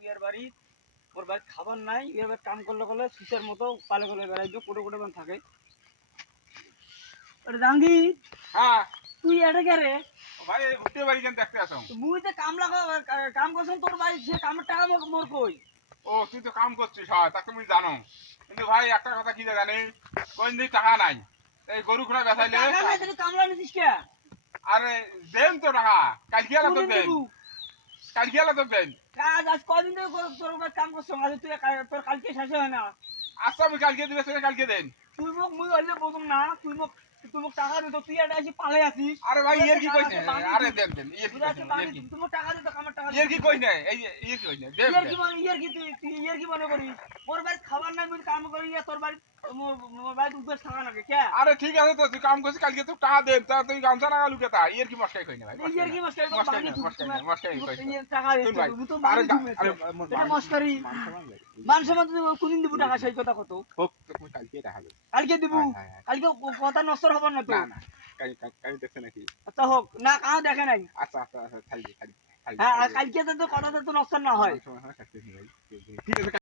বিয়ের বাড়ি ওর বাড়ি খাবার নাই, বিয়ের বাড়ি কাম করলে সুসের মতো পালে করে বেড়াইতো, কোটে কোটে বান থাকে। রাঙ্গি হ্যাঁ তুই এটা কে রে? ভাই এই ভুট্টে বাড়ি কেন দেখতে আসো? মুই তো কাম করছেন তোর বাড়ি, সে কামের টাকা মোর কই? ও তুই তো কাম করছিস, হয় তা তুমি জানো, কিন্তু ভাই একটা কথা কি জানি, কোনদিন টাকা নাই, এই গরু ঘোড়া বেচাইলে টাকা নাই তুই কামলা নিছিস কে? আরে দেন তো টাকা, কালকে এলা তো কোনদিন দেন, দিবু? কালকে এলা তো দেন। কাজ আজ কদিন ধরে তোর বাড়ি কাম করছ, আজ তুই তোর কালকে শেষ হয় না। আচ্ছা আমি কালকে দিবে সেটা কালকে দেন। তুই মুই হইলে বলতাম না, তুই মোক টাকা দিত, তুই এটা এসে পালে আছিস। আরে ভাই ইয়ের কি কই নাই, আরে দেন দেন ইয়ের কি কই নাই, তুই মোক টাকা দিত, কামের টাকা ইয়ের কি কই নাই, এই ইয়ের কি কই নাই, দেন ইয়ার দেন। কি মানে, ইয়ার কি তুই ইয়ার কি মনে করিস? মোর বাড়ি খাবার নাই, মুই কাম করি, তোর বাড়ি মোর বাড়ি উপরে থাকা নাকি কে? আরে ঠিক আছে তো, তুই কাম করছিস কালকে তো টাকা দেন, তা তুই গামছা না লুকে তা ইয়ের কি মস্কাই কই না ভাই, ইয়ার কি মস্কারি মস্কাই না মস্কাই কই না। টাকা শুন ভাই, দিত, তো আরে মানে আরে এটা মস্কারি। মান সম্মান তুই কোনদিন দিব টাকা, সেই কথা কত? হোক তুমি কালকে টাকা দেন। কালকে দিব, কালকে কথা নষ্ট হবে না তো। না না কালকে দেখছে নাকি? আচ্ছা হোক না, কাও দেখে নাই। আচ্ছা আচ্ছা আচ্ছা খালি খালি হ্যাঁ, কালকে তো কথা তো নষ্ট না হয়। ঠিক আছে।